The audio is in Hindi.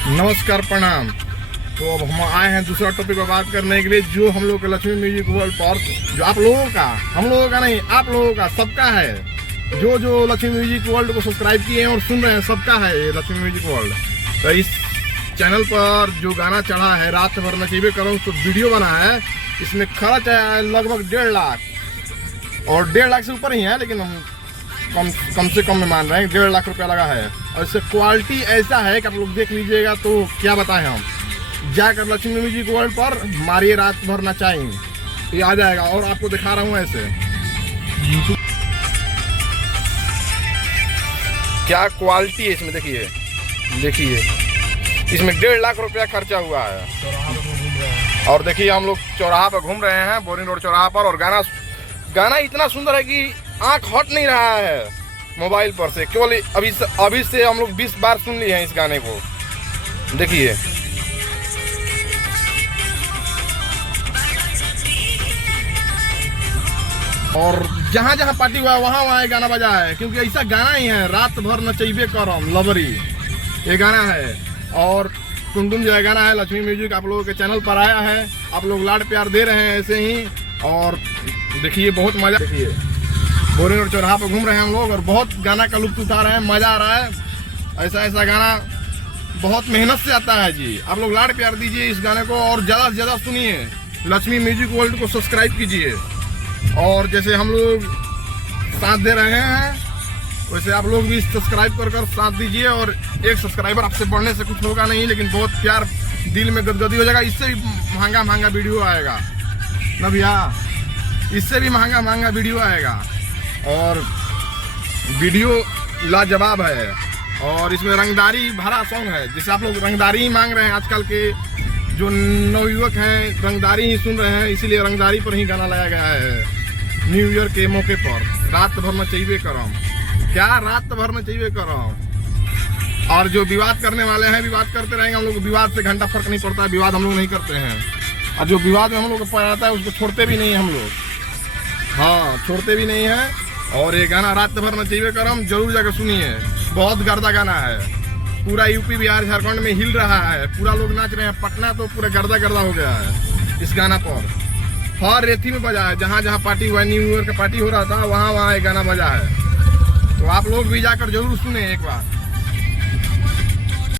नमस्कार प्रणाम। तो अब हम आए हैं दूसरा टॉपिक पर बात करने के लिए, जो हम लोग के लक्ष्मी म्यूजिक वर्ल्ड पर, जो आप लोगों का, हम लोगों का नहीं, आप लोगों का, सबका है। जो जो लक्ष्मी म्यूजिक वर्ल्ड को सब्सक्राइब किए हैं और सुन रहे हैं, सबका है ये लक्ष्मी म्यूजिक वर्ल्ड। तो इस चैनल पर जो गाना चढ़ा है रात भर नचीबे करो, तो वीडियो बना है, इसमें खर्च है लगभग 1.5 लाख, और 1.5 लाख से ऊपर ही है, लेकिन हम कम से कम में मान रहे हैं 1.5 लाख रुपया लगा है। और इससे क्वालिटी ऐसा है कि आप लोग देख लीजिएगा, तो क्या बताएं हम। जाकर लक्ष्मी म्यूजिक वर्ल्ड पर मारिए रात भर नचाएं, ये आ जाएगा। और आपको दिखा रहा हूँ ऐसे क्या क्वालिटी है इसमें, देखिए देखिए, इसमें 1.5 लाख रुपया खर्चा हुआ है। और देखिए हम लोग चौराहा पर घूम रहे हैं, बोरिंग रोड चौराहा पर, और गाना इतना सुंदर है कि आंख हट नहीं रहा है मोबाइल पर से। केवल अभी से हम लोग 20 बार सुन लिए हैं इस गाने को। देखिए और जहाँ जहाँ पार्टी हुआ है वहाँ वहाँ ये गाना बजा है, क्योंकि ऐसा गाना ही है, रात भर नचैबे करम लवरी, ये गाना है। और टुनटुन जो है गाना है, लक्ष्मी म्यूजिक आप लोगों के चैनल पर आया है, आप लोग लाड प्यार दे रहे हैं ऐसे ही। और देखिए बहुत मजा, देखिए बोरिंग रोड चौराहा पर घूम रहे हैं हम लोग, और बहुत गाना का लुत्फ उठा रहे हैं, मजा आ रहा है। ऐसा गाना बहुत मेहनत से आता है जी। आप लोग लाड प्यार दीजिए इस गाने को, और ज़्यादा से ज़्यादा सुनिए, लक्ष्मी म्यूजिक वर्ल्ड को सब्सक्राइब कीजिए। और जैसे हम लोग साथ दे रहे हैं, वैसे आप लोग भी सब्सक्राइब कर साथ दीजिए। और एक सब्सक्राइबर आपसे बढ़ने से कुछ होगा नहीं, लेकिन बहुत प्यार दिल में गदगदी हो जाएगा। इससे भी महंगा वीडियो आएगा ना भैया, इससे भी महंगा वीडियो आएगा, और वीडियो लाजवाब है। और इसमें रंगदारी भरा सॉन्ग है, जैसे आप लोग रंगदारी ही मांग रहे हैं। आजकल के जो नवयुवक हैं रंगदारी ही सुन रहे हैं, इसीलिए रंगदारी पर ही गाना लाया गया है। न्यू ईयर के मौके पर रात भर में चाहिए करम, क्या रात भर में चाहिए करम। और जो विवाद करने वाले हैं विवाद करते रहेंगे, हम लोग विवाद से घंटा फर्क नहीं पड़ता है, विवाद हम लोग नहीं करते हैं। और जो विवाद में हम लोग को पड़ है उसको छोड़ते भी नहीं हम लोग, हाँ छोड़ते भी नहीं है। और ये गाना रात भर में चाहिए करम जरूर जाकर सुनिए, बहुत गर्दा गाना है। पूरा यूपी बिहार झारखंड में हिल रहा है, पूरा लोग नाच रहे हैं। पटना तो पूरा गर्दा हो गया है इस गाना पर। हर रेथी में बजा है, जहाँ जहाँ पार्टी हुआ, न्यू ईयर का पार्टी हो रहा था, वहाँ वहाँ ये गाना बजा है। तो आप लोग भी जाकर जरूर सुने एक बार।